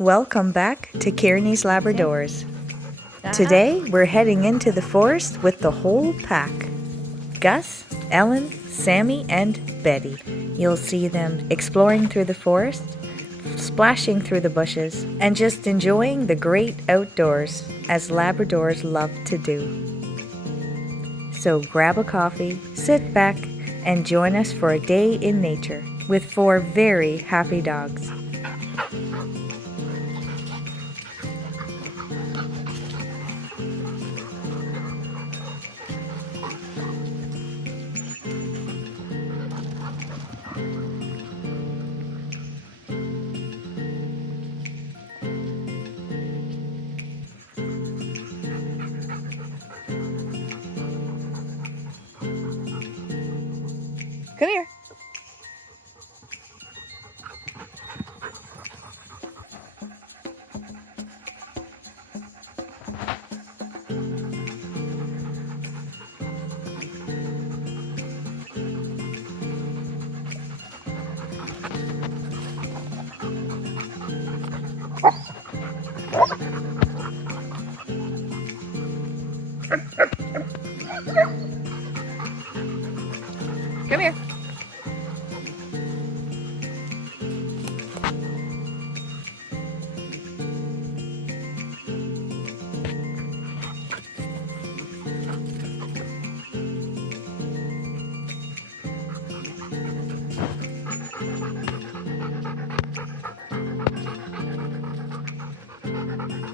Welcome back to Kearney's Labradors. Today we're heading into the forest with the whole pack. Gus, Ellen, Sammy, and Betty. You'll see them exploring through the forest, splashing through the bushes, and just enjoying the great outdoors as Labradors love to do. So grab a coffee, sit back, and join us for a day in nature with 4 very happy dogs. Come here. Come here.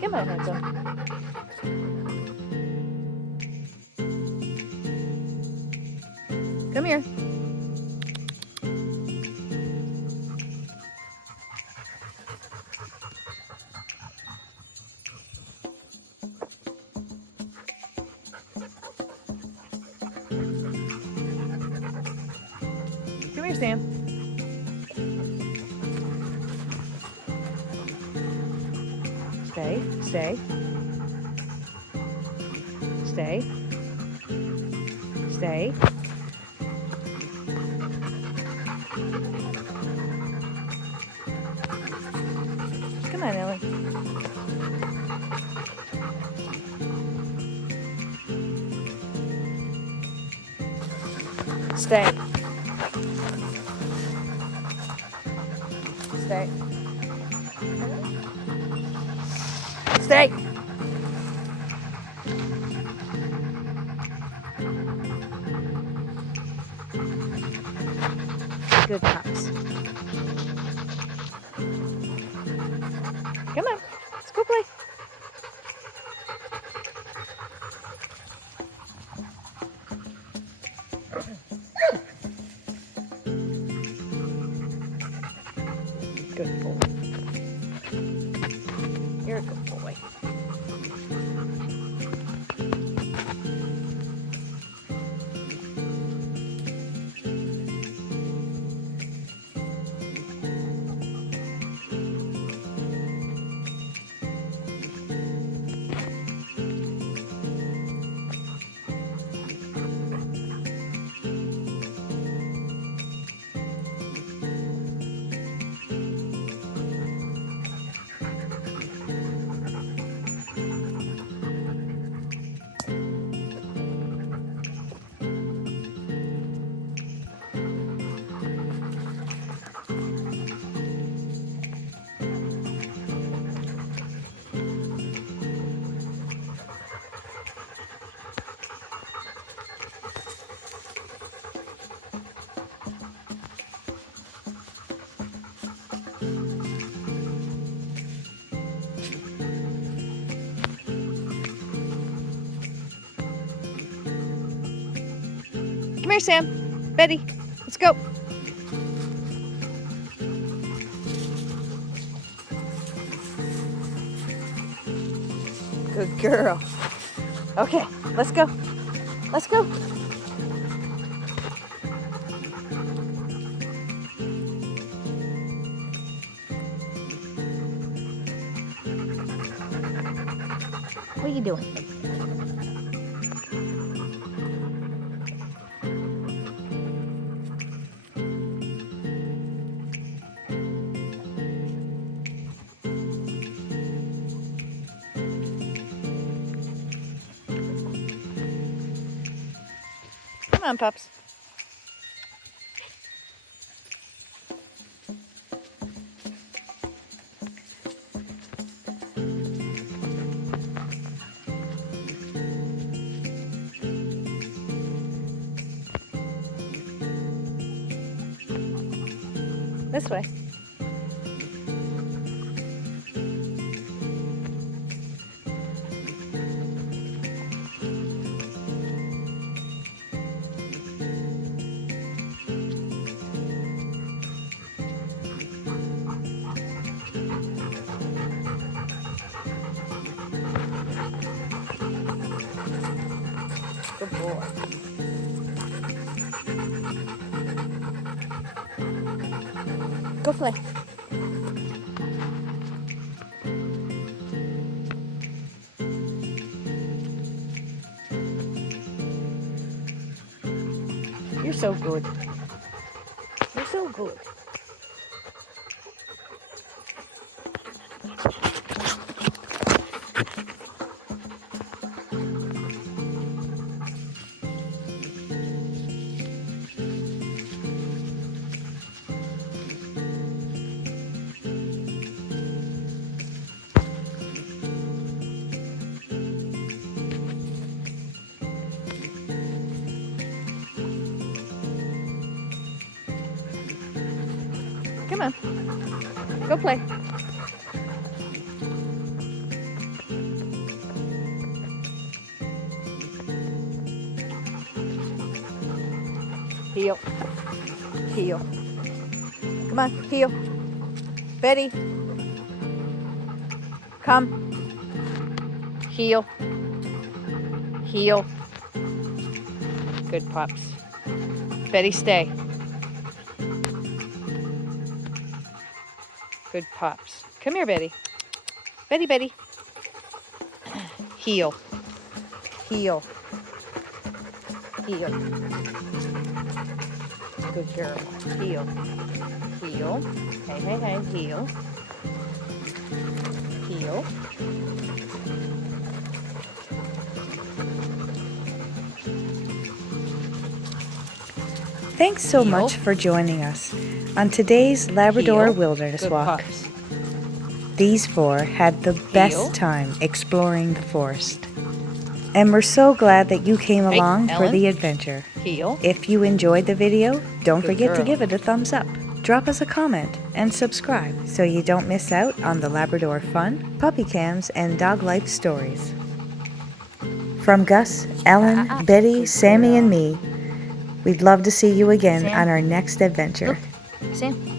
Come on, handsome. Come here. Come here, Sam. Stay, stay. Stay. Stay. Come on, Ellie. Stay. Stay. Stay. Good pups. Come on, let's go play. Good boy. You're a good boy. Come here, Sam. Betty, let's go. Good girl. Okay, let's go. Let's go. What are you doing? on, pups. This way. Good boy. Go play. You're so good. You're so good. Come on. Go play. Heel. Heel. Come on, heel. Betty. Come. Heel. Heel. Good pups. Betty, stay. Good pups. Come here, Betty. Betty, Betty. Heel. Heel. Heel. Good girl. Heel. Heel. Hey, hey, hey. Heel. Heel. Thanks so much for joining us on today's Labrador Wilderness Walk. Pups. These four had the best time exploring the forest. And we're so glad that you came along for the adventure. If you enjoyed the video, don't forget to give it a thumbs up. Drop us a comment and subscribe so you don't miss out on the Labrador fun, puppy cams, and dog life stories. From Gus, Ellen, Betty, Sammy, and me, we'd love to see you again on our next adventure. Look, Sam.